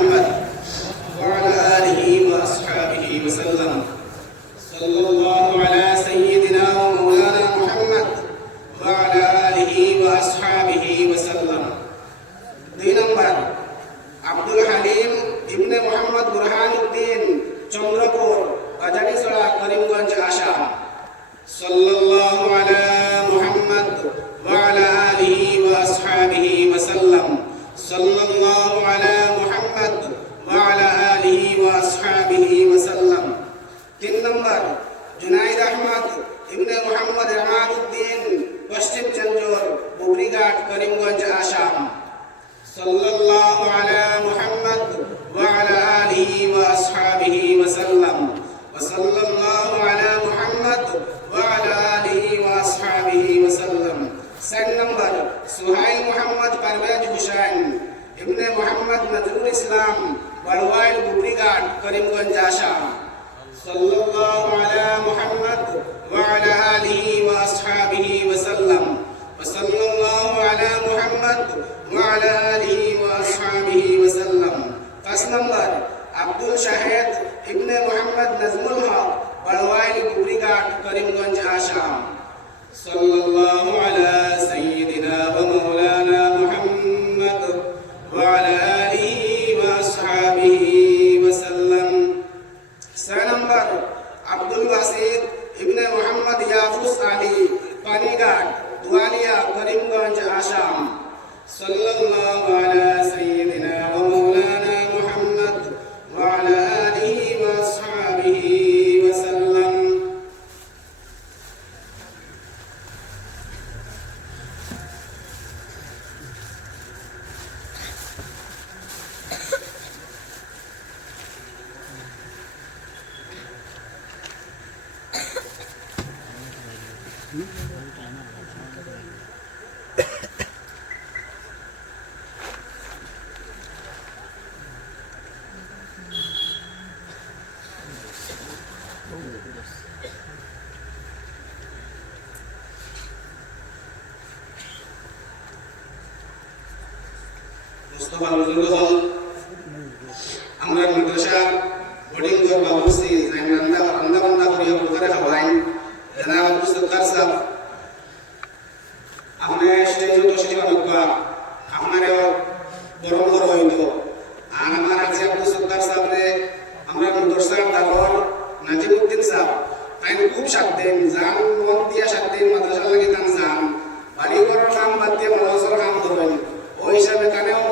محمد وعلى آله وأصحابه وسلم صلى الله على سيدنا ومولانا محمد وعلى آله وأصحابه وسلم 2 নম্বর আব্দুল হালিম ইবনে মোহাম্মদ বুরহানুদ্দিন চন্দ্রপুর বাজারিছড়া করিমগঞ্জ আসাম সাল্লাল্লাহু আলা মুহাম্মদ ওয়া আলা আলিহি ওয়া আসহাবিহি ওয়া সাল্লাম সাল্লাল্লাহু আলা মুহাম্মদ ওয়া আলা আলিহি ওয়া আসহাবিহি ওয়া সাল্লাম 3 নম্বর জুনাইদ আহমদ ইবনে মোহাম্মদ রহমানুদ্দিন পশ্চিম চঞ্জোর বুবরিঘাট করিমগঞ্জ আসাম সাল্লাল্লাহু আলা মুহাম্মদ ওয়া আলা আলিহি ওয়া আসহাবিহি ওয়া সাল্লাম ওয়া সাল্লাল্লাহু আলা মুহাম্মদ ওয়া আলা আলিহি ওয়া আসহাবিহি ওয়া সাল্লাম 4 নম্বর সুহাইল মুহাম্মদ পারভেজ হুসাইন ইবনে মুহাম্মদ নজরুল ইসলাম বড়ওয়াইল বুবরিঘাট করিমগঞ্জ আসাম সাল্লাল্লাহু আলা মুহাম্মদ ওয়া আলা আলিহি ওয়া আসহাবিহি ওয়া সাল্লাম ওয়া সাল্লাল্লাহু আলা মুহাম্মদ ওয়া আলা আলিহি ওয়া আসহাবিহি ওয়া সাল্লাম 5 নম্বর আব্দুল শাহেদ ইবনে মুহাম্মদ নাজমুল হক বড়ওয়াইল বুবরিঘাট করিমগঞ্জ আসাম সাল্লাল্লাহু আলা সাইয়্যিদিনা ওয়া মাওলানা মুহাম্মদ ওয়া আলা আলিহি ওয়া আসহাবিহি ওয়া সাল্লাম 6 নম্বর আব্দুল বাসিত ইবনে মুহাম্মদ ইয়াফুস আলী পানিঘাট দুয়ালিয়া করিমগঞ্জ আসাম সাল্লাল্লাহু আলা সাইয়্যিদিনা ওয়া মাওলানা মুহাম্মদ ওয়া আলা আলিহি ওয়া আসহাবিহি ওয়া সাল্লাম মুস্তাফা নজরুল হল আমরা মাদ্রাসা বোর্ডিং ঘর বাবুসি রান্না বান্না করিয়া করে খাওয়াই জনাব আব্দুল সত্তার সাহেব আপনি স্টেজ দর্শক বাবা আপনারও গরম গরম হইল আর আমার আছে আব্দুল সত্তার সাহেবরে আমরা মাদ্রাসার দারোয়ান নাজিমউদ্দিন সাহেব তাই খুব সাথ দেন জান মন দিয়া সাথ দেন মাদ্রাসা লাগি তান জান বাড়ি ঘরের কাম বাদ দিয়ে মাদ্রাসার কাম করবেন ওই হিসাবে কানেও